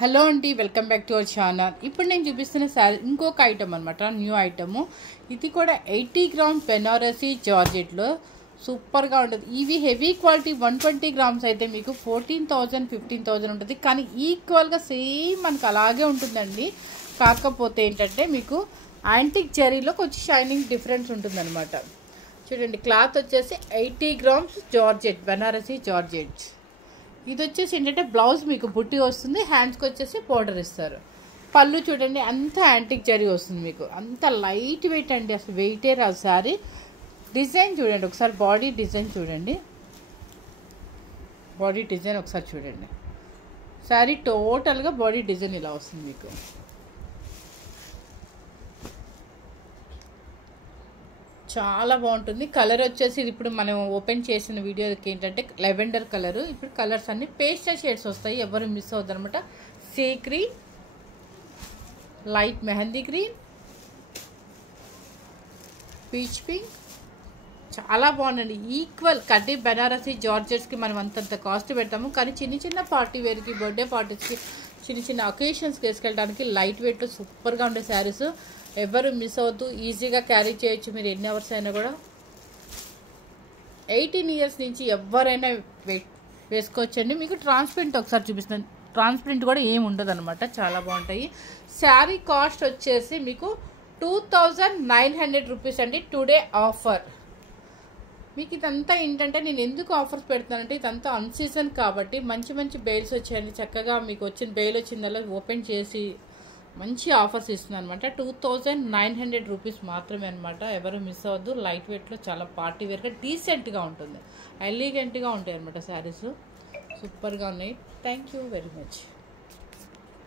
Hello అండి, welcome back to our channel. ఇప్పుడు నేను చూపిస్తున్న శారీ ఇంకొక ఐటమ్ అనమాట, న్యూ ఐటము. ఇది కూడా 80 గ్రామ్స్ బెనారసీ జార్జెట్లో సూపర్గా ఉంటుంది. ఇవి హెవీ క్వాలిటీ 120 గ్రామ్స్ అయితే మీకు 14,000 15,000 ఉంటుంది. కానీ ఈక్వల్గా సేమ్ మనకు అలాగే ఉంటుందండి. కాకపోతే ఏంటంటే మీకు యాంటిక్ జరీలో కొంచెం షైనింగ్ డిఫరెన్స్ ఉంటుందన్నమాట. చూడండి, క్లాత్ వచ్చేసి 80 గ్రామ్స్ జార్జెట్, బెనారసీ జార్జెట్. ఇది వచ్చేసి ఏంటంటే బ్లౌజ్ మీకు బుట్టి వస్తుంది, హ్యాండ్స్కి వచ్చేసి బోర్డర్ ఇస్తారు. పళ్ళు చూడండి, అంత యాంటిక్ జరీ వస్తుంది మీకు, అంత లైట్ వెయిట్ అండి, అసలు వెయిటే రాదు శారీ. డిజైన్ చూడండి ఒకసారి, బాడీ డిజైన్ చూడండి, బాడీ డిజైన్ ఒకసారి చూడండి. శారీ టోటల్గా బాడీ డిజైన్ ఇలా వస్తుంది మీకు. చాలా బాగుంటుంది. కలర్ వచ్చేసి ఇప్పుడు మనం ఓపెన్ చేసిన వీడియోకి ఏంటంటే లెవెండర్ కలర్. ఇప్పుడు కలర్స్ అన్ని పేస్టల్ షేడ్స్ వస్తాయి, ఎవరు మిస్ అవుతారు అనమాట. Sea green, light mehndi green, peach pink, చాలా బాగుందండి. ఈక్వల్ కడ్డీ బెనారసీ జార్జెట్స్కి మనం అంతంత కాస్ట్ పెడతాము, కానీ చిన్న చిన్న పార్టీ వేర్కి, బర్త్డే పార్టీస్కి, చిన్న చిన్న అకేషన్స్కి వేసుకెళ్ళడానికి లైట్ వెయిట్లో సూపర్గా ఉండే శారీస్. ఎవరు మిస్ అవుతూ ఈజీగా క్యారీ చేయొచ్చు మీరు ఎన్ని అవర్స్ అయినా కూడా. 18 ఇయర్స్ నుంచి ఎవరైనా వేసుకోవచ్చండి. మీకు ట్రాన్స్పరెంట్ ఒకసారి చూపిస్తాను, ట్రాన్స్పరెంట్ కూడా ఏమి ఉండదు అనమాట, చాలా బాగుంటాయి. శారీ కాస్ట్ వచ్చేసి మీకు 2,900 రూపీస్ అండి. టుడే ఆఫర్ మీకు. ఇదంతా ఏంటంటే నేను ఎందుకు ఆఫర్స్ పెడతానంటే ఇదంతా అన్సీజన్ కాబట్టి మంచి మంచి బెయిల్స్ వచ్చాయండి. చక్కగా మీకు వచ్చిన బెయిల్ వచ్చిందల్లా ఓపెన్ చేసి మంచి ఆఫర్స్ ఇస్తుంది అనమాట. 2,900 రూపీస్ మాత్రమే అనమాట. ఎవరు మిస్ అవ్వద్దు. లైట్ వెయిట్లో చాలా పార్టీ వేర్గా డీసెంట్గా ఉంటుంది, ఎలిగెంట్గా ఉంటాయి అనమాట శారీస్. సూపర్గా ఉన్నాయి. Thank you very much.